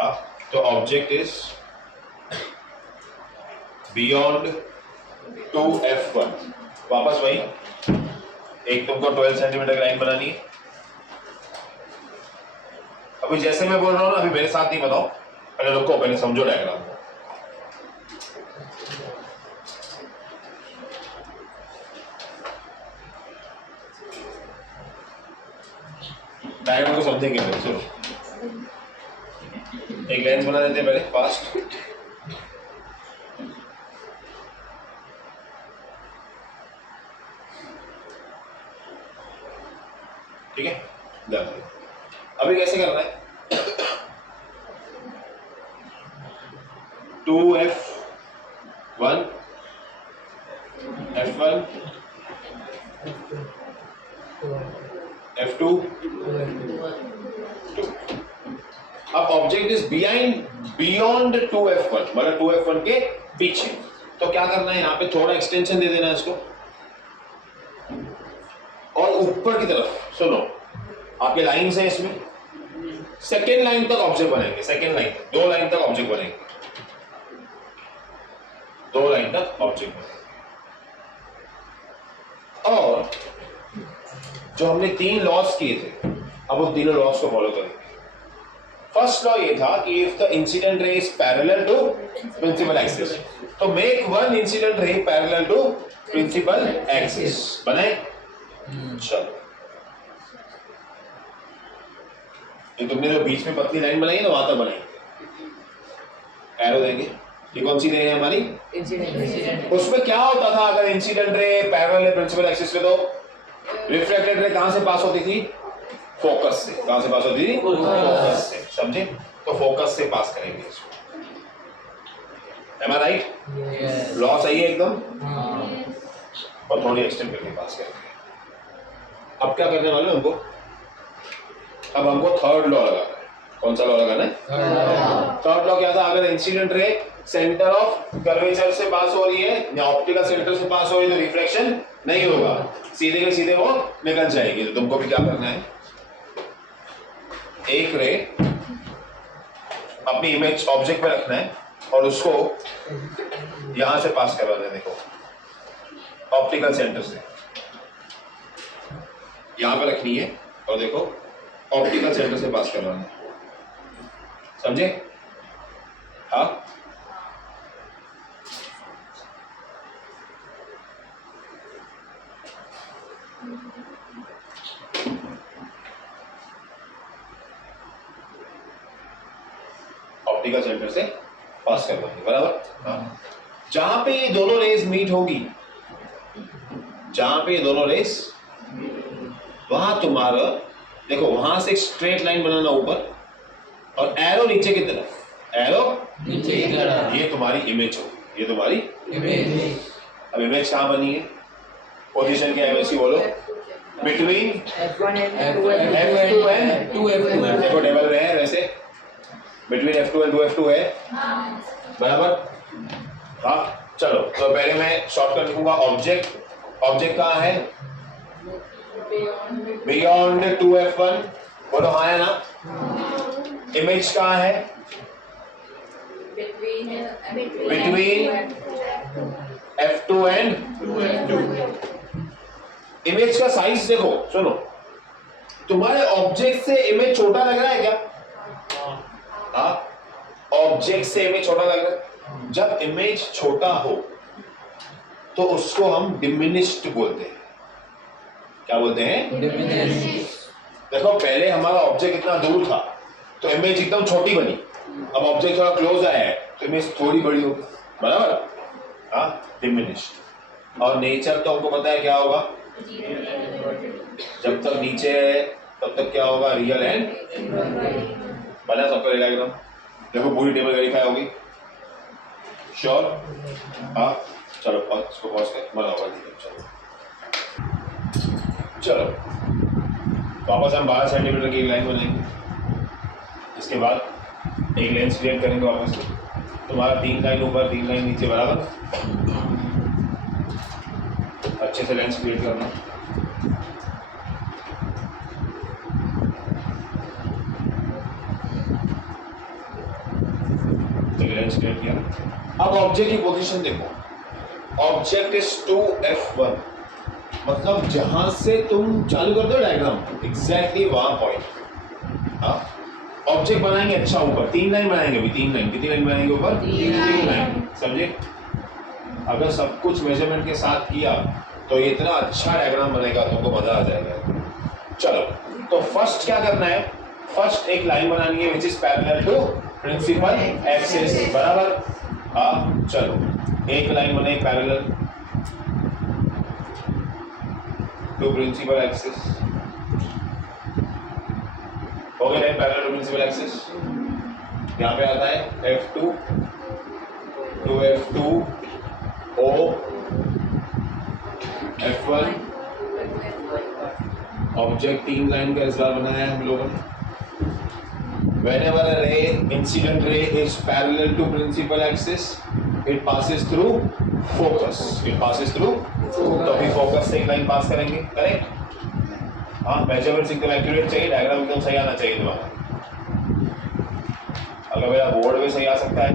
हाँ, तो object is beyond 2f1। वापस वही, एक तुमको 12 सेंटीमीटर की लाइन बनानी है। अभी जैसे मैं बोल रहा हूं ना, अभी मेरे साथ नहीं बताओ, पहले रुको, पहले समझो डायग्राम को। डायग्राम को समझेंगे पहले, चलो एक लाइन बना देते हैं पहले फास्ट। ठीक है, अभी कैसे करना है? 2f1 f1 f2 2। अब ऑब्जेक्ट इज बियॉन्ड 2f1, मतलब 2f1 के पीछे। तो क्या करना है, यहाँ पे थोड़ा एक्सटेंशन दे देना है इसको, और ऊपर की तरफ सुनो, आपके लाइंस हैं इसमें, सेकेंड लाइन तक ऑब्जेक्ट बनेंगे, सेकेंड लाइन तक, 2 लाइन तक ऑब्जेक्ट बनेंगे, 2 लाइन तक ऑब्जेक्ट बनेंगे। और जो हमने 3 लॉस किए थे, अब उन तीनों लॉस को फॉलो करेंगे। फर्स्ट लॉ ये था कि if the incident ray is parallel to principal axis, तो make one incident ray parallel to principal axis. बने? चलो, ये तुमने जो बीच में पतली लाइन बनाई है ना, वहां तक बनाएंगे, एरो देंगे। ये कौन सी रे है हमारी? इंसिडेंट। उसमें क्या होता था, अगर इंसिडेंट रे पैरेलल है प्रिंसिपल एक्सिस पे, तो रिफ्लेक्टेड रे कहां से पास होती थी? फोकस से। कहां से पास होती थी? फोकस से। समझे? तो फोकस से पास करेंगे इसको। Am I right? Yes. Law सही है एकदम? और थोड़ी एक्सटेंड करके पास करेंगे। अब क्या करने वाले हमको? अब हमको थर्ड लॉ लगाना है। कौन सा लॉ लगाना है? थर्ड लॉ क्या था? अगर incident ray centre of curvature से पास हो रही है या ऑप्टिकल सेंटर से पास हो रही है, तो रिफ्लेक्शन नहीं होगा, सीधे के सीधे वो निकल जाएगी। तो तुमको भी क्या करना है, एक रे अपनी इमेज ऑब्जेक्ट पे रखना है और उसको यहां से पास करवाना है। देखो, ऑप्टिकल सेंटर से यहां पे रखनी है और देखो ऑप्टिकल सेंटर से पास करवाना है। समझे? हाँ, ऑप्टिकल सेंटर से पास करवाएंगे, बराबर? हाँ। जहां पे ये दोनों रेस मीट होगी, जहां पे ये दोनों रेस, वहां तुम्हारा देखो, वहां से एक स्ट्रेट लाइन बनाना ऊपर और एरो नीचे की तरफ, एरो नीचे की तरफ। ये तुम्हारी इमेज होगी, ये तुम्हारी इमेज। अब इमेज कहां बनी है? पोजीशन क्या है वैसी बोलो? Between F2 and 2F2। देखो टेबल में है वैसे, बिटवीन F2 एंड 2F2 है, बराबर? हाँ, चलो तो पहले मैं शॉर्टकट लिखूंगा। ऑब्जेक्ट कहाँ है? Beyond 2F1। बोलो हाँ है ना? इमेज कहाँ है? Between F2 and 2F2। Image का साइज देखो, सुनो, तुम्हारे ऑब्जेक्ट से इमेज छोटा लग रहा है क्या? हाँ, ऑब्जेक्ट से इमेज छोटा लग रहा है। जब इमेज छोटा हो तो उसको हम डिमिनिश्ड बोलते हैं। क्या बोलते हैं? डिमिनिश्ड। देखो, पहले हमारा ऑब्जेक्ट इतना दूर था तो इमेज एकदम छोटी बनी, अब ऑब्जेक्ट थोड़ा क्लोज आया है तो इमेज थोड़ी बड़ी होगी, बराबर? हाँ, डिमिनिश्ड। और नेचर तो हमको पता है क्या होगा, जब तक नीचे है तब तक क्या होगा? रियल एंड बना सबका डायग्राम। देखो पूरी टेबल वेरीफाई होगी, श्योर? हाँ, चलो इसको पॉज कर, बना हुआ। चलो वापस हम 12 सेंटीमीटर की एक लाइन बनाएंगे। इसके बाद एक लेंस क्रिएट करेंगे वापस से। तुम्हारा 3 लाइन ऊपर 3 लाइन नीचे, बराबर? अच्छे से लेंस क्रिएट करना। लेंस क्लियर किया। अब ऑब्जेक्ट की पोजीशन देखो, ऑब्जेक्ट इज 2F1, मतलब जहां से तुम चालू कर दो डायग्राम एग्जैक्टली वहां पॉइंट। हाँ, ऑब्जेक्ट बनाएंगे अच्छा ऊपर 3 लाइन बनाएंगे, अभी 3 लाइन, कितनी लाइन बनाएंगे ऊपर? 3 लाइन, समझे? अगर सब कुछ मेजरमेंट के साथ किया तो ये इतना अच्छा डायग्राम बनेगा, तुमको मजा आ जाएगा। चलो, तो फर्स्ट क्या करना है? फर्स्ट एक लाइन बनानी है which is parallel to principal axis, बराबर? हाँ, चलो एक लाइन बने पैरेलल टू प्रिंसिपल एक्सिस, हो गया है पैरेलल टू प्रिंसिपल एक्सिस। यहाँ पे आता है F2 to F2 O F1, object 3 line का इस बार बनाया है हम लोगों ने। Whenever a ray, incident ray is parallel to principal axis, it passes through focus. It passes through, तो अभी फोकस से एक लाइन पास करेंगे, करेक्ट? हाँ, मेजरमेंट एकदम एक्यूरेट चाहिए, डायग्राम एकदम सही आना चाहिए तुम्हारा। अगर मेरा बोर्ड में सही आ सकता है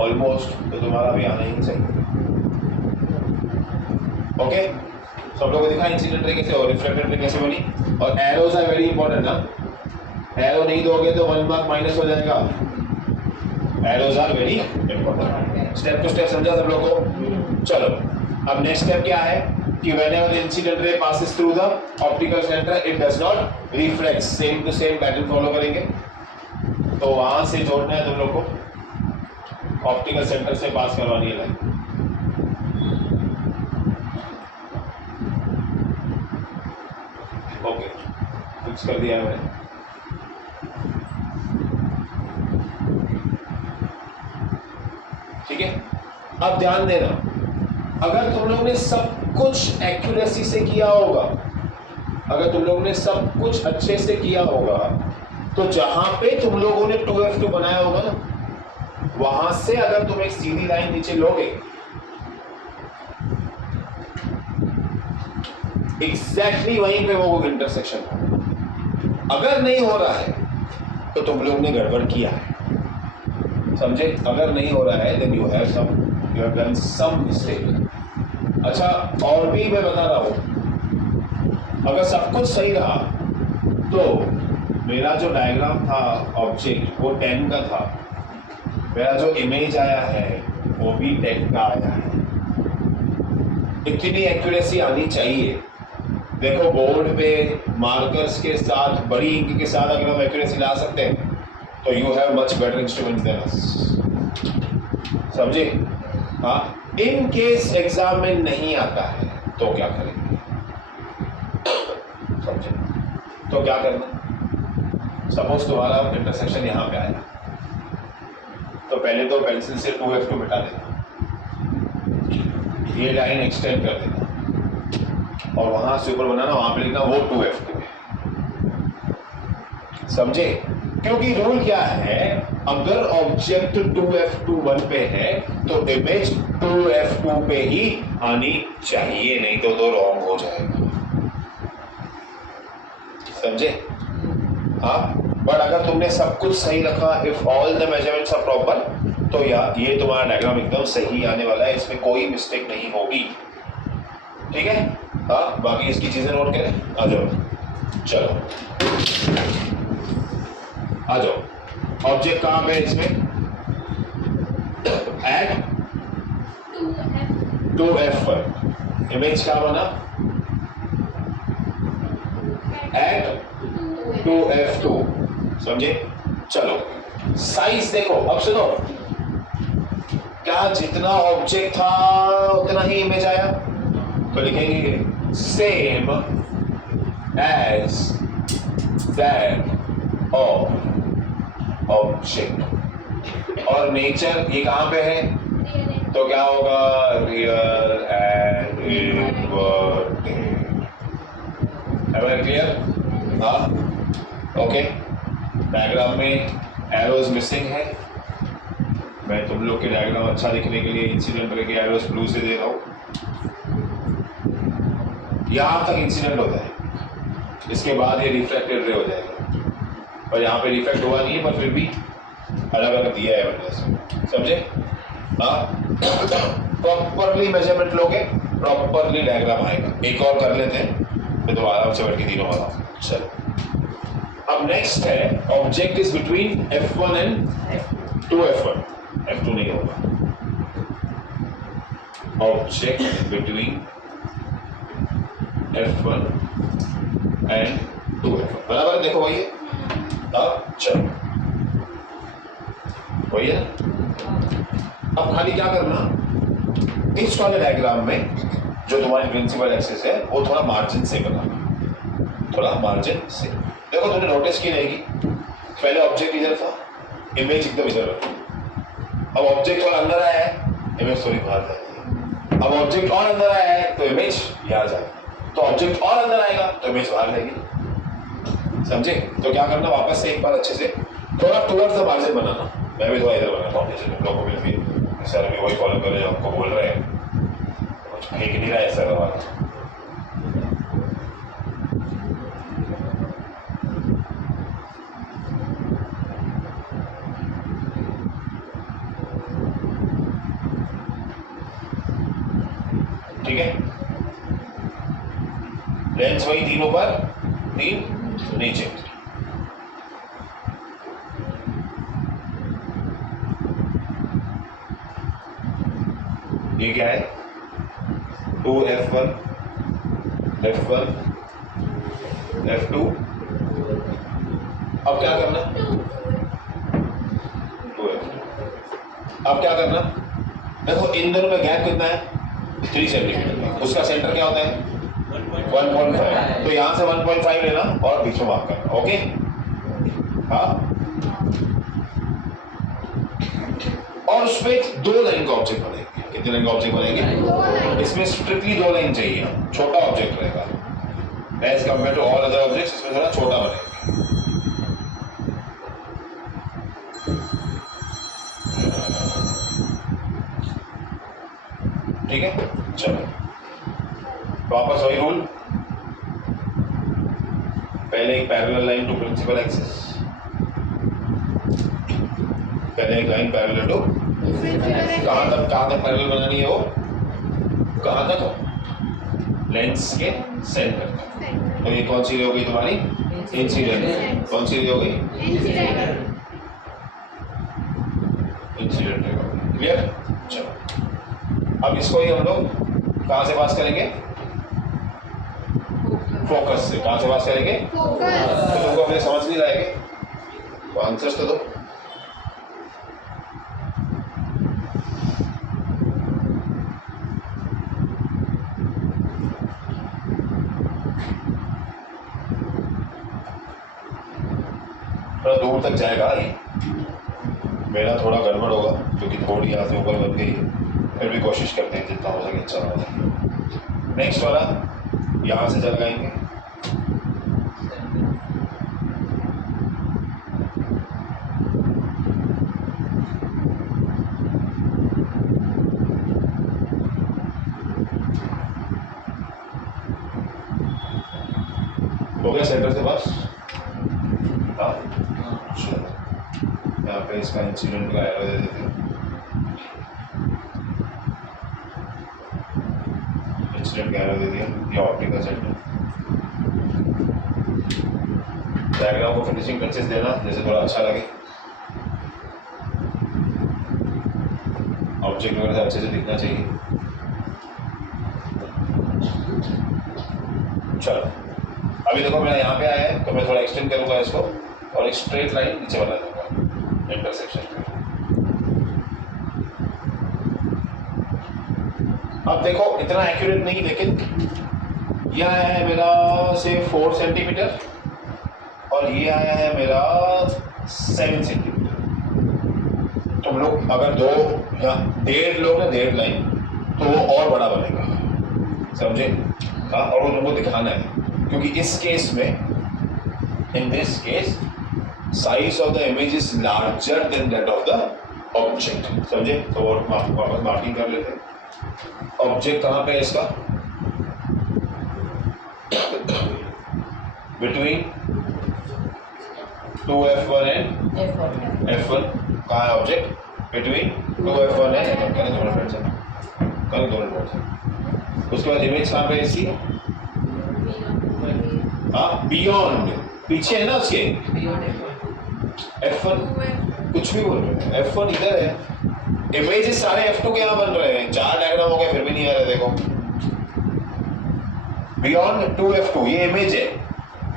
ऑलमोस्ट, तो तुम्हारा भी आना ही चाहिए। ओके, सब लोगों को दिखा इंसिडेंट रे कैसे और रिफ्लेक्टेड रे कैसे बनी। और एरोज आर वेरी इंपॉर्टेंट ना, एरो नहीं दोगे तो 1 मार्क माइनस हो जाएगा। Arrows are very important. Step to step समझा सब लोगों को? चलो, अब नेक्स्ट स्टेप क्या है कि whenever the incident ray passes through the optical center, it does not reflect, same to same pattern follow करेंगे। तो वहां से जोड़ना है तुम लोग को, ऑप्टिकल सेंटर से पास करवानी है लाइन। ओके, फिक्स कर दिया है मैंने। ठीक है, अब ध्यान देना, अगर तुम लोग ने सब कुछ एक्यूरेसी से किया होगा, अगर तुम लोग ने सब कुछ अच्छे से किया होगा, तो जहां पे तुम लोगों ने 2F2 बनाया होगा ना, वहां से अगर तुम एक सीधी लाइन नीचे लोगे, एग्जैक्टली वहीं पे वो इंटरसेक्शन हो। अगर नहीं हो रहा है तो तुम लोग ने गड़बड़ किया है, समझे? अगर नहीं हो रहा है then you have done some mistake. अच्छा, और भी मैं बता रहा हूं, अगर सब कुछ सही रहा तो मेरा जो डायग्राम था ऑब्जेक्ट वो 10 का था, मेरा जो इमेज आया है वो भी 10 का आया है। इतनी एक्यूरेसी आनी चाहिए। देखो, बोर्ड पे मार्कर्स के साथ, बड़ी इंक के साथ अगर हम एक्यूरेसी ला सकते हैं तो you have much better instrument than us, समझे? हाँ, इन केस एग्जाम में नहीं आता है तो क्या करेंगे, समझे? तो क्या करना, सपोज तुम्हारा इंटरसेक्शन यहाँ पे आया, तो पहले तो पेंसिल से 2F2 मिटा देना, ये लाइन एक्सटेंड कर देना और वहां से ऊपर बनाना, वहां पे लिखना वो 2F2 है, समझे? क्योंकि रूल क्या है, अगर ऑब्जेक्ट 2F2 पे है तो इमेज 2F2 पे ही आनी चाहिए, नहीं तो रॉन्ग हो जाएगा, समझे? हाँ, बट अगर तुमने सब कुछ सही रखा, if all the measurements are proper, तो यार ये तुम्हारा डायग्राम एकदम सही आने वाला है, इसमें कोई मिस्टेक नहीं होगी। ठीक है? हाँ, बाकी इसकी चीजें नोट करें। आ जाओ, चलो आ जाओ। ऑब्जेक्ट कहां पे है इसमें? Eight 2F1। इमेज क्या बना? एट 2F2, समझे? चलो, साइज देखो, अब सुनो, क्या जितना ऑब्जेक्ट था उतना ही इमेज आया? तो लिखेंगे same as that of object. और नेचर ये कहां पे है? तो क्या होगा? Real and inverted. क्लियर? हाँ, ओके। डायग्राम में एरोज मिसिंग है, मैं तुम लोग के डायग्राम अच्छा दिखने के लिए इंसिडेंट रे के एरोज ब्लू से दे रहा हूं। यहां तक इंसिडेंट होता है, इसके बाद ये रिफ्लेक्टेड रे हो जाएगा, पर यहाँ पे रिफ्लेक्ट हुआ नहीं है, पर फिर भी अलग अलग दिया है मैंने इसमें, समझे? हाँ, प्रॉपरली मेजरमेंट लोगे, प्रॉपरली डायग्राम आएगा। एक और कर लेते हैं, मैं तो आराम से बैठ के तीनों वाला। चलो, अब नेक्स्ट है object is between F1 and 2F1, F2 नहीं होगा। Object between F1 and 2F1, बराबर देखो भाई। अब चलो वही है। अब खाली क्या करना, इस वाले डायग्राम में जो तुम्हारी प्रिंसिपल एक्सिस है वो थोड़ा मार्जिन से बनाना, थोड़ा मार्जिन से। देखो तुमने नोटिस की रहेगी, पहले ऑब्जेक्ट इधर था, इमेज एकदम इधर रखी। अब ऑब्जेक्ट और अंदर आया है, इमेज थोड़ी बाहर जाती है। अब ऑब्जेक्ट और अंदर आया है तो इमेज यहाँ जाएगी, तो ऑब्जेक्ट और अंदर आएगा तो इमेज बाहर जाएगी, समझे? तो क्या करना, वापस से एक बार अच्छे से थोड़ा टुवर्ड्स द मार्जिन बनाना। मैं भी थोड़ा इधर बनाता हूँ, जैसे तुम लोगों को भी सर भी वही फॉलो करे जो आपको बोल रहे हैं, कुछ फेंक नहीं रहा है सर हमारा। ठीक है, लेंस वही, तीन ऊपर तीन नीचे। ये क्या है, 2F1 F1 F2। अब क्या करना, 2F2। अब क्या करना, देखो इन दोनों में गैप कितना है, 3 सेंटीमीटर। उसका सेंटर क्या होता है, 1.5। तो यहां से 1.5 लेना और बीच में मार्क करना। ओके, हाँ। और उसमें 2 लाइन का ऑब्जेक्ट बनेगा। कितने लाइन का ऑब्जेक्ट बनेंगे, इसमें स्ट्रिक्टली 2 लाइन चाहिए, छोटा ऑब्जेक्ट रहेगा as compare to all other objects, इसमें थोड़ा छोटा बनेगा। ठीक है, चलो वापस वही रूल, पहले एक parallel line to principal axis, पहले एक लाइन पैरेलल टू, कहां तक पैरेलल बनानी है वो, कहां तक हो, लेंस के सेंटर तक। तो ये कौन सी हो गई तुम्हारी, इंसिडेंट। कौन सी हो गई, इंसिडेंट। क्लियर? चलो, अब इसको ही हम लोग कहां से पास करेंगे, फोकस से। कहां से पास करेंगे, फोकस। तो तुमको अपने समझ नहीं आएंगे तो आंसर्स तो दो। थोड़ा दूर तक जाएगा ये, मेरा थोड़ा गड़बड़ होगा क्योंकि थोड़ी यहाँ से ऊपर बन गई, फिर भी कोशिश करते हैं जितना हो सके अच्छा हो सके। नेक्स्ट वाला यहाँ से चल गाएंगे, हो गया सेंटर से पास। हाँ, चलो यहाँ पे इसका इंसिडेंट का एरो दे देते हैं। इंसिडेंट का एरो दे दिया, ये ऑप्टिकल सेंटर। डायग्राम को फिनिशिंग टचेस देना जैसे थोड़ा अच्छा लगे, ऑब्जेक्ट वगैरह अच्छे से दिखना चाहिए। चलो अभी देखो मेरा यहाँ पे आया है तो मैं थोड़ा एक्सटेंड करूंगा इसको और एक स्ट्रेट लाइन नीचे बना दूंगा इंटरसेक्शन पे। अब देखो इतना एक्यूरेट नहीं, लेकिन ये आया है मेरा से 4 सेंटीमीटर और ये आया है मेरा 7 सेंटीमीटर। तुम लोग अगर 2 या 1.5 लोग ना 1.5 लाइन तो वो और बड़ा बनेगा, समझे? हाँ, और वो तुमको दिखाना है क्योंकि इस केस में, in this case, size of the image is larger than that of the object, समझे? तो और वापस मार्किंग कर लेते हैं। ऑब्जेक्ट कहाँ पे है इसका, बिटवीन 2f1 एंड f1 कहाँ है ऑब्जेक्ट बिटवीन 2f1 एंड करें 2 मिनट से उसके बाद इमेज कहाँ पे इसकी हाँ बियॉन्ड पीछे है ना उसके f1 कुछ भी बोल रहे हैं f1 इधर है इमेजेस सारे f2 के यहाँ बन रहे हैं 4 डायग्राम हो गए फिर भी नहीं आ रहे देखो बियॉन्ड 2f2 ये इमेज है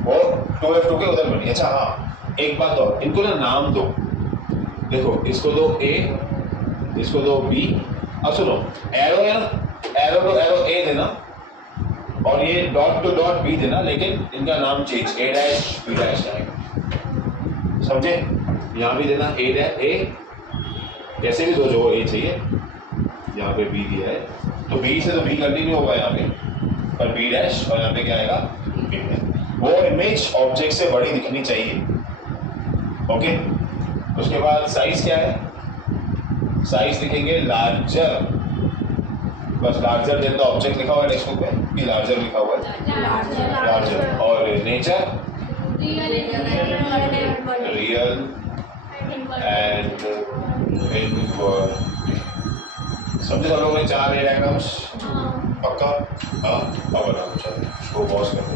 वो 2f2 के उधर बनी अच्छा हाँ एक बात और इनको ना नाम दो देखो इसको दो a इसको दो b अब सुनो एरो है ना एरो टू एरो a देना और ये डॉट टू डॉट b देना लेकिन इनका नाम change a dash b dash आएगा समझे यहाँ भी देना a डैश a कैसे भी दो जो a चाहिए यहाँ पे b दिया है तो b से तो b कंटिन्यू होगा यहाँ पे पर b डैश और यहाँ पे क्या आएगा b डैश वो इमेज ऑब्जेक्ट से बड़ी दिखनी चाहिए ओके उसके बाद साइज क्या है साइज लिखेंगे लार्जर बस लार्जर देन द ऑब्जेक्ट लिखा हुआ है टेक्स्ट बुक में कि लार्जर लिखा हुआ है लार्जर और नेचर रियल एंड इनवर्ड समझे सब लोगों ने 4 डायग्राम्स पक्का हाँ अब बनाओ चलो इसको पॉज कर दो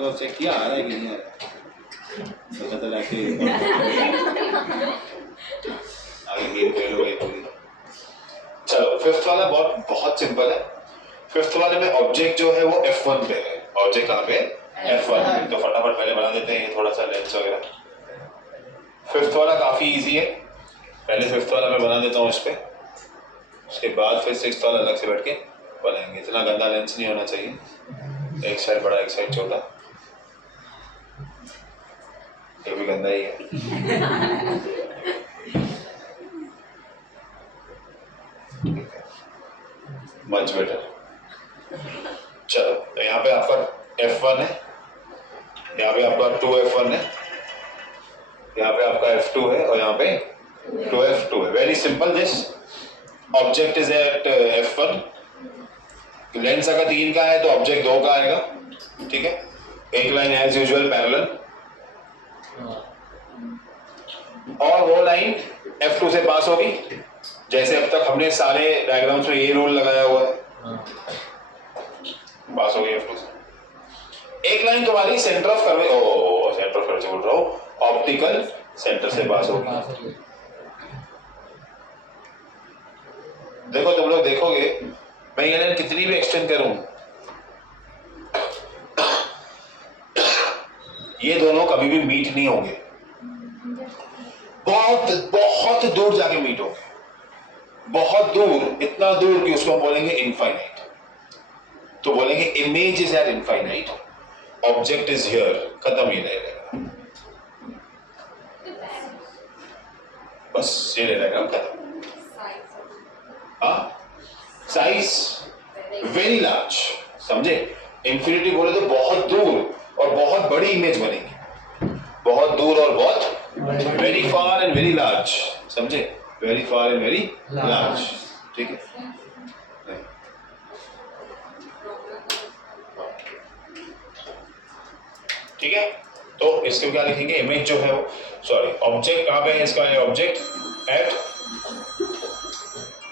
और चेक किया आ रहा है कि नहीं आ रहा पता लगा कि आगे गेम फेल हो गई पूरी चलो फिफ्थ वाला बहुत सिंपल है फिफ्थ वाले में ऑब्जेक्ट जो है वो f1 पे है ऑब्जेक्ट कहाँ पे f1 तो फटाफट पहले बना देते हैं थोड़ा सा लेंस वगैरह फिफ्थ वाला काफी इजी है पहले फिफ्थ वाला मैं बना देता हूँ इस पे उसके बाद फिर सिक्स्थ वाला अलग से बैठ के बनाएंगे इतना गंदा लेंस नहीं होना चाहिए एक साइड बड़ा एक साइड छोटा ये भी गंदा ही है मच बेटर चलो तो यहाँ पे आपका f1 है यहाँ पे आपका 2f1 है यहाँ पे आपका f2 है और यहाँ पे 2f2 है very simple this object is at f1 lens अगर 3 का है तो ऑब्जेक्ट 2 का आएगा ठीक है एक लाइन एज यूजुअल पैरेलल और वो लाइन f2 से पास होगी जैसे अब तक हमने सारे डायग्राम्स में ये रूल लगाया हुआ है पास होगी f2 से एक लाइन तुम्हारी centre of curve centre of curve से बोल रहा हूँ ऑप्टिकल सेंटर से पास होगी देखो तुम लोग देखोगे मैं ये लाइन कितनी भी एक्सटेंड करूं ये दोनों कभी भी मीट नहीं होंगे बहुत बहुत दूर जाके मीट होंगे बहुत दूर इतना दूर कि उसको हम बोलेंगे इनफाइनाइट तो बोलेंगे image is eight infinite object is here खत्म ही नहीं रहेगा बस ये रहेगा खत्म हाँ साइज वेरी लार्ज समझे इंफिनिटी बोले तो बहुत दूर और बहुत बड़ी इमेज बनेगी बहुत दूर और बहुत very far and very large समझे very far and very large ठीक है ठीक है तो इसके क्या लिखेंगे इमेज जो है वो सॉरी ऑब्जेक्ट कहां पे है इसका ऑब्जेक्ट एट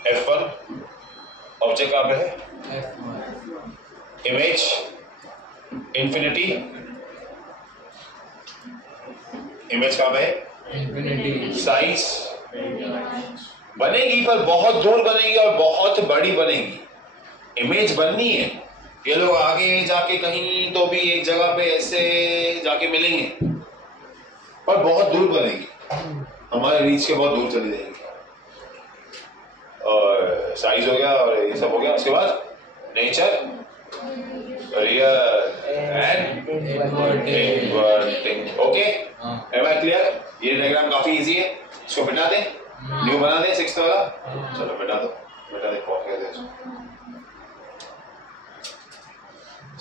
f1 ऑब्जेक्ट कहां पे है इमेज इंफिनिटी इमेज कहां पे है इंफिनिटी साइज बनेगी पर बहुत दूर बनेगी और बहुत बड़ी बनेगी इमेज बननी है ये लोग आगे जाके कहीं तो भी एक जगह पे ऐसे जाके मिलेंगे पर बहुत दूर बनेगी हमारे रीच के बहुत दूर चली जाएगी और साइज हो गया और ये सब हो गया उसके बाद nature real and inverting okay am I clear ये डायग्राम काफी इजी है इसको मिटा दें न्यू बना दें सिक्स्थ वाला चलो मिटा दो मिटा दे कॉपी कर दे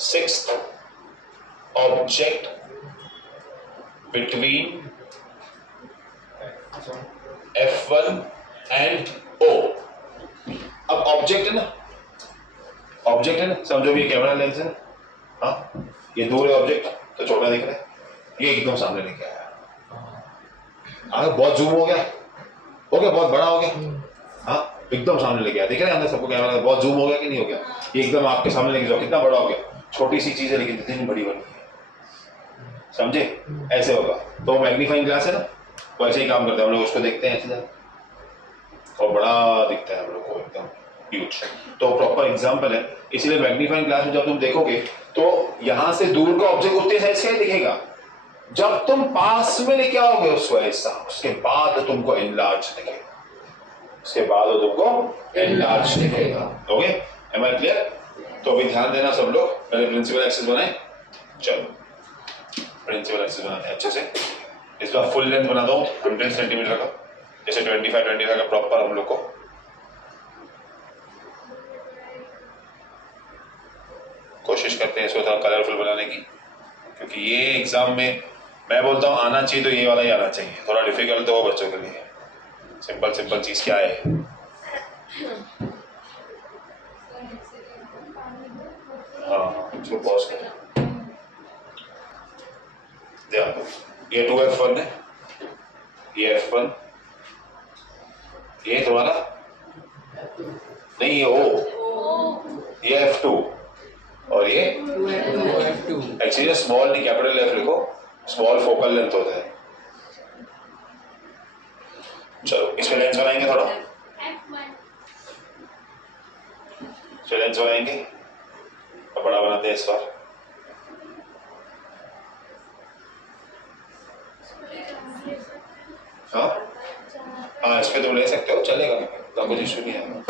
sixth object between F1 and O अब ऑब्जेक्ट है ना ऑब्जेक्ट है ना, समझो ये कैमरा लेंस है, हाँ ये दूर है ऑब्जेक्ट तो छोटा दिख रहा है, ये एकदम सामने लेके आया, अगर बहुत जूम हो गया बहुत बड़ा हो गया, हाँ एकदम सामने लेके आया, दिख रहा है अंदर सबको कैमरा, बहुत जूम हो गया कि नहीं हो गया, ये एकदम आपके सामने लेके जाओ, कितना बड़ा हो गया, छोटी सी चीज है लेकिन इतनी बड़ी बनी है, समझे, ऐसे होगा। तो मैग्नीफाइंग ग्लास है ना, वो ऐसे ही काम करता है, हम लोग उसको देखते हैं ऐसे और बड़ा दिखता है हम लोग को एकदम ह्यूज, तो प्रॉपर एग्जांपल है। इसीलिए मैग्नीफाइंग ग्लास में जब तुम देखोगे तो यहां से दूर का ऑब्जेक्ट उतने साइज का ही दिखेगा, जब तुम पास में लेके आओगे उसको ऐसा, उसके बाद तुमको एनलार्ज दिखेगा, उसके बाद तुमको एनलार्ज दिखेगा। Okay, am I clear? तो अभी ध्यान देना सब लोग, पहले प्रिंसिपल एक्सिस बनाए, चलो प्रिंसिपल एक्सिस बनाते हैं अच्छे से। इस बार फुल लेंथ बना दो 100 सेंटीमीटर का, जैसे 25 का प्रॉपर हम लोग को। कोशिश करते हैं इसको थोड़ा कलरफुल बनाने की, क्योंकि ये एग्जाम में मैं बोलता हूँ आना चाहिए तो ये वाला ही आना चाहिए, थोड़ा डिफिकल्ट तो हो बच्चों के लिए, सिंपल सिंपल चीज क्या है। हाँ इसको पॉज करें, ध्यान दो, ये 2F1 है, ये F1, ये तुम्हारा नहीं ये O, ये F2 और ये एक्चुअली स्मॉल नहीं कैपिटल F लिखो, स्मॉल फोकल लेंथ होता है। चलो इसमें लेंस बनाएंगे, थोड़ा लेंस बनाएंगे और बड़ा बनाते हैं इस बार। हाँ हाँ इस पे तुम ले सकते हो, चलेगा, तो कुछ इशू नहीं है।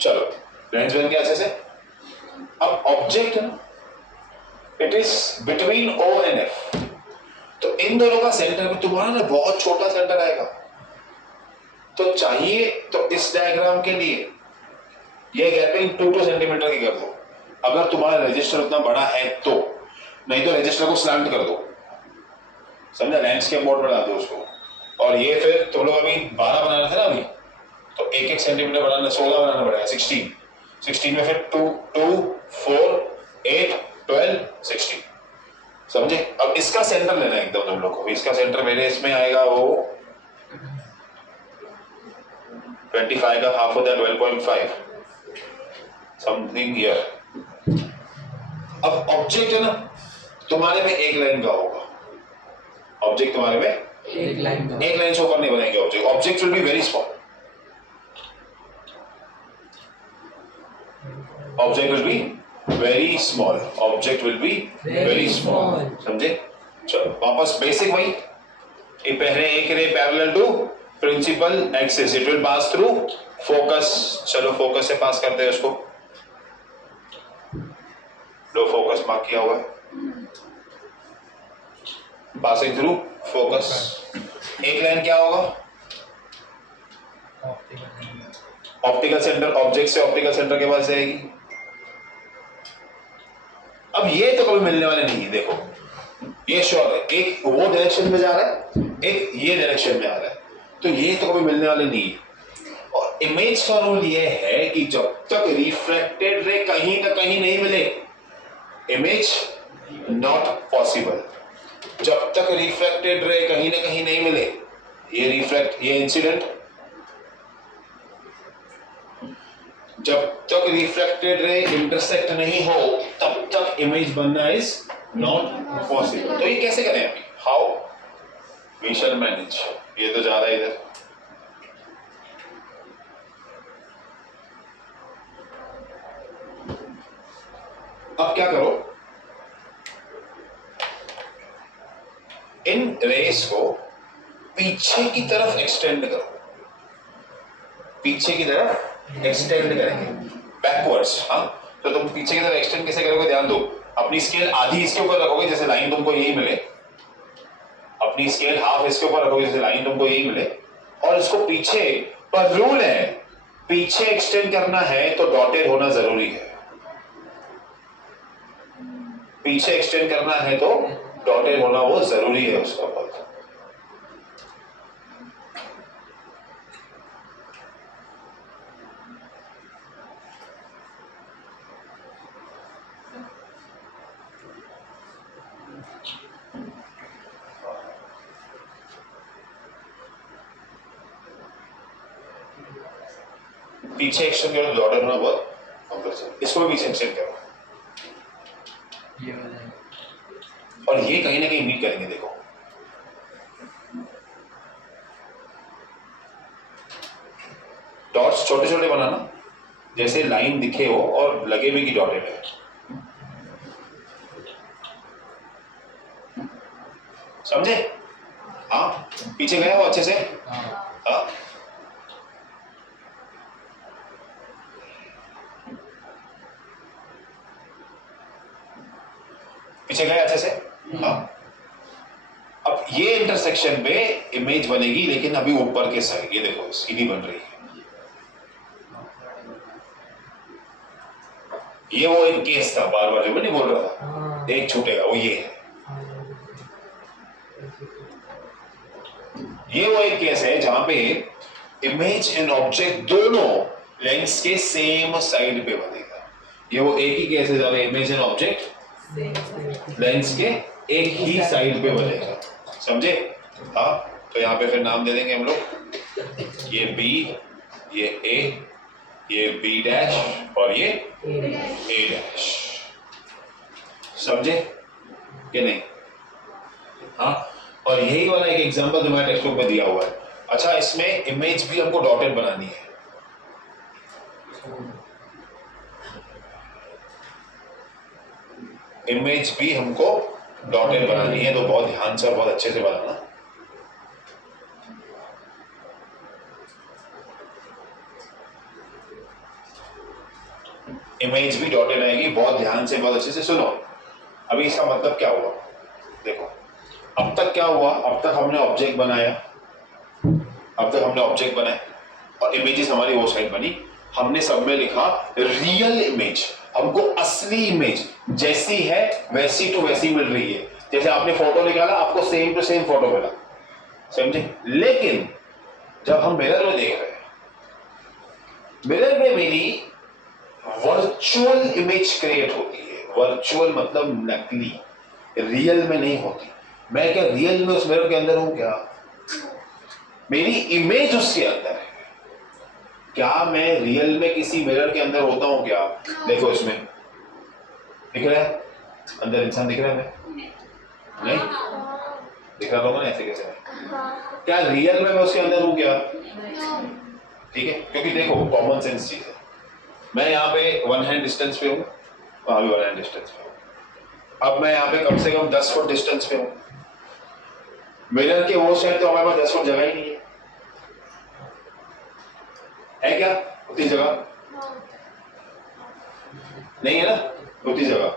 चलो लेंस बन गया अच्छे से। अब ऑब्जेक्ट है ना, it is between O and F, तो इन दोनों का सेंटर में तुम्हारा ना बहुत छोटा सेंटर आएगा, तो चाहिए तो इस डायग्राम के लिए ये गैपिंग 2 सेंटीमीटर की कर दो, अगर तुम्हारा रजिस्टर उतना बड़ा है तो, नहीं तो रजिस्टर को स्लैंट कर दो, समझा, लैंडस्केप मोड बढ़ा दो उसको। और ये फिर तुम लोग अभी 12 बना रहे थे ना अभी, तो 1 सेंटीमीटर बढ़ाना, 16 बनाना पड़ेगा, 16 में फिर 2 4 8 12 16, समझे। अब इसका सेंटर लेना है एकदम तुम लोग को, इसका सेंटर मेरे इसमें आएगा वो 25 का हाफ होता है 12.5 समथिंग हियर। अब ऑब्जेक्ट है ना तुम्हारे में एक लाइन का होगा, ऑब्जेक्ट तुम्हारे में एक लाइन से ऊपर नहीं बनाएंगे object, object will be very small, object will be very small, object will be very small, समझे। चलो वापस बेसिक वही, ये पहले एक ray parallel to principal axis, it will pass through focus, चलो फोकस से पास करते हैं उसको, लो फोकस मार्क किया हुआ है, पासिंग थ्रू फोकस। एक लाइन क्या होगा, ऑप्टिकल सेंटर, ऑब्जेक्ट से ऑप्टिकल सेंटर के पास जाएगी। अब ये तो कभी मिलने वाले नहीं है, देखो ये श्योर है, एक वो डायरेक्शन में जा रहा है, एक ये डायरेक्शन में आ रहा है, तो ये तो कभी मिलने वाले नहीं है। और इमेज का रूल ये है कि जब तक रिफ्लेक्टेड रे कहीं ना कहीं नहीं मिले, इमेज नॉट पॉसिबल। जब तक रिफ्लेक्टेड रे कहीं ना कहीं नहीं मिले, ये इंसिडेंट, जब तक रिफ्लेक्टेड रे इंटरसेक्ट नहीं हो तब तक इमेज बनना इज नॉट पॉसिबल। तो ये कैसे करें अभी, हाउ वी शैल मैनेज, ये तो जा रहा है इधर, अब क्या करो, इन रेस को पीछे की तरफ एक्सटेंड करो, पीछे की तरफ एक्सटेंड करेंगे बैकवर्ड्स। हाँ तो तुम पीछे की तरफ एक्सटेंड कैसे करोगे, ध्यान दो, अपनी स्केल आधी इसके ऊपर रखोगे जैसे लाइन तुमको यही मिले, अपनी स्केल हाफ इसके ऊपर रखोगे जैसे लाइन तुमको यही मिले, और इसको पीछे, पर रूल है पीछे एक्सटेंड करना है तो डॉटेड होना जरूरी है, पीछे एक्सटेंड करना है तो डॉटेड होना वो जरूरी है उसका बहुत। पीछे एक्सटेंड करो डॉटेड होना बहुत कंपल्सरी, इसको भी पीछे एक्सटेंड करो और ये कहीं ना कहीं मीट करेंगे। देखो डॉट्स छोटे छोटे बनाना जैसे लाइन दिखे हो और लगे भी कि डॉटेड है। समझे? हाँ पीछे गया हो अच्छे से? हाँ पीछे गए अच्छे से? हाँ। अब ये इंटरसेक्शन पे इमेज बनेगी लेकिन अभी ऊपर के साइड, ये देखो सीधी बन रही है। ये वो एक केस था बार बार जो मैं नहीं बोल रहा था, एक छूटेगा वो ये है। ये वो एक केस है जहां पे इमेज एंड ऑब्जेक्ट दोनों लेंस के सेम साइड पे बनेगा। ये वो एक ही केस है जहां इमेज एंड ऑब्जेक्ट लेंस के एक ही साइड पे बनेगा। समझे? हाँ तो यहाँ पे फिर नाम दे देंगे हम लोग, ये बी, ये ए, ये बी डैश और ये ए डैश। समझे कि नहीं? हाँ और यही वाला एक एग्जांपल जो मैंने टेक्स्ट बुक में दिया हुआ है। अच्छा इसमें इमेज भी हमको डॉटेड बनानी है। इमेज भी हमको डॉटेड बनानी है तो बहुत ध्यान से और बहुत अच्छे से बनाना। इमेज भी डॉटेड आएगी, बहुत ध्यान से बहुत अच्छे से सुनो। अभी इसका मतलब क्या हुआ देखो, अब तक क्या हुआ, अब तक हमने ऑब्जेक्ट बनाया, और इमेजेस हमारी वो साइड बनी। हमने सब में लिखा रियल इमेज, हमको असली इमेज जैसी है वैसी टू वैसी मिल रही है। जैसे आपने फोटो निकाला आपको सेम टू सेम फोटो मिला, समझे? लेकिन जब हम मिरर में देख रहे हैं, मिरर में मेरी वर्चुअल इमेज क्रिएट होती है। वर्चुअल मतलब नकली, रियल में नहीं होती। मैं क्या रियल में उस मिरर के अंदर हूं क्या? मेरी इमेज उसके अंदर है। क्या मैं रियल में किसी मिरर के अंदर होता हूं क्या? देखो इसमें दिख रहा है, अंदर इंसान दिख रहा है? नहीं दिख रहा होगा ना, ऐसे कैसे है? क्या रियल में मैं उसके अंदर हूं क्या? ठीक है, क्योंकि देखो कॉमन सेंस चीज है। मैं यहाँ पे 1 हैंड डिस्टेंस पे हूँ, वहां भी 1 हैंड डिस्टेंस पे हूँ। अब मैं यहाँ पे कम से कम 10 फुट डिस्टेंस पे हूँ। मिरर के वो साइड तो हमारे पास 10 फुट जगह ही नहीं है क्या? उतनी जगह नहीं है ना, उतनी जगह।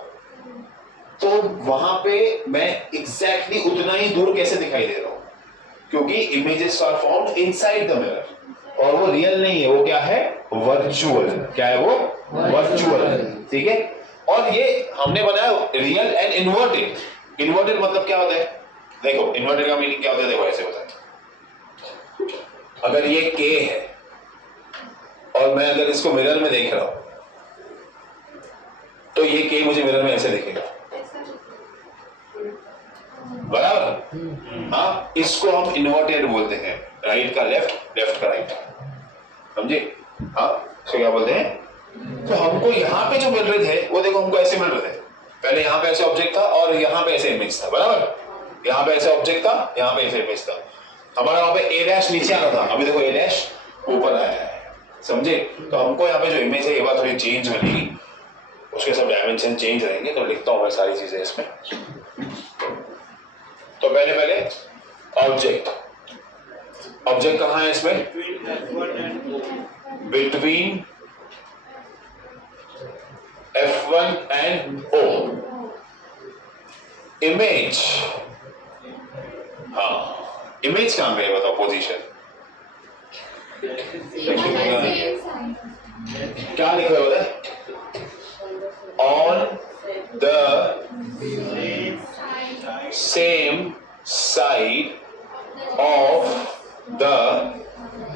तो वहां पे मैं एग्जैक्टली उतना ही दूर कैसे दिखाई दे रहा हूं? क्योंकि images are found inside the mirror, और वो रियल नहीं है, वो क्या है? वर्चुअल। क्या है वो? वर्चुअल। ठीक है, और ये हमने बनाया रियल एंड इन्वर्टेड। इन्वर्टेड मतलब क्या होता है? देखो इन्वर्टेड का मीनिंग क्या होता है, देखो ऐसे होता है। अगर ये के है और मैं अगर इसको मिरर में देख रहा हूं तो ये के मुझे मिरर में ऐसे दिखेगा, बराबर? हाँ, इसको हम इन्वर्टेड बोलते हैं। राइट का लेफ्ट, लेफ्ट का राइट, समझे? हाँ, इसको क्या बोलते हैं? तो हमको यहाँ पे जो मिल रहे थे वो देखो हमको ऐसे मिल रहे थे। पहले यहाँ पे ऐसे ऑब्जेक्ट था और यहाँ पे ऐसे इमेज था, बराबर? यहाँ पे ऐसे ऑब्जेक्ट था, यहाँ पे ऐसे इमेज था। हमारा वहां पे ए डैश नीचे आ रहा था, अभी देखो ए डैश ऊपर आया है, समझे? तो हमको यहाँ पे जो इमेज है ये बात थोड़ी चेंज बनेगी, उसके सब डायमेंशन चेंज रहेंगे। तो लिखता हूँ मैं सारी चीजें इसमें। तो पहले ऑब्जेक्ट, ऑब्जेक्ट कहाँ है इसमें? Between F1 and O। Image, हाँ इमेज कहां पे है बताओ? पोजीशन क्या लिखा है? On the same side of the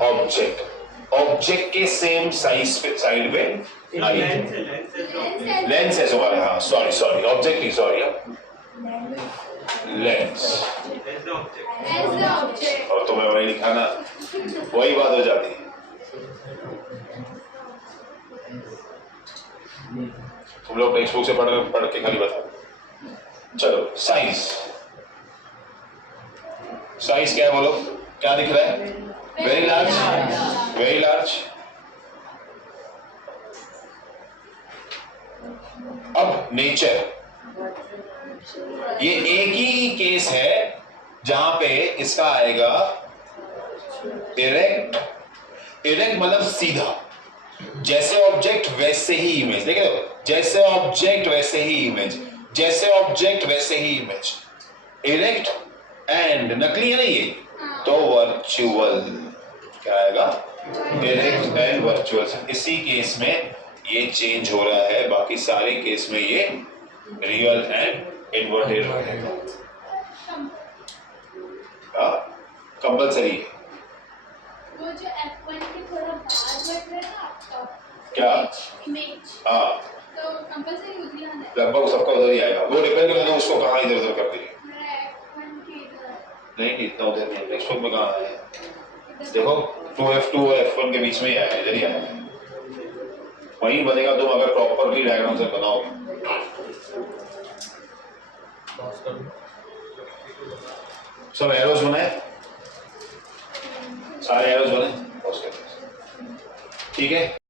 object. Object के सेम साइज पे साइड पे आई लेंस है सवाल हाँ सॉरी ऑब्जेक्ट ही सॉरी लेंस और तुम्हें वही लिखा ना वही बात हो जाती है तुम लोग टेक्स्ट बुक से पढ़ के खाली बताओ चलो साइज क्या है बोलो क्या दिख रहा है वेरी लार्ज अब नेचर ये एक ही केस है जहां पे इसका आएगा इरेक्ट मतलब सीधा जैसे ऑब्जेक्ट वैसे ही इमेज देखे जैसे ऑब्जेक्ट वैसे ही इमेज जैसे ऑब्जेक्ट वैसे ही इमेज इरेक्ट एंड नकली है ना ये तो वर्चुअल क्या आएगा इरेक्ट एंड वर्चुअल इसी केस में ये चेंज हो रहा है बाकी सारे केस में ये रियल एंड इन्वर्टेड रहेगा कंपल्सरी है वो जो F1 के थोड़ा बाद बैठ रहा है ना आपका क्या इमेज हाँ तो कंपल्सरी उधर ही आना है लगभग सबका उधर ही आएगा वो डिपेंड करता है उसको कहाँ इधर उधर कर देंगे मेरा F1 के इधर नहीं इतना उधर नहीं टेक्स्ट बुक में कहाँ है देखो 2F2 और F1 के बीच में ही आया इधर ही आया वहीं बनेगा तुम अगर प्रॉपरली डायग्राम से बनाओगे सब एरोज बनाए सारे एरोज बने ठीक है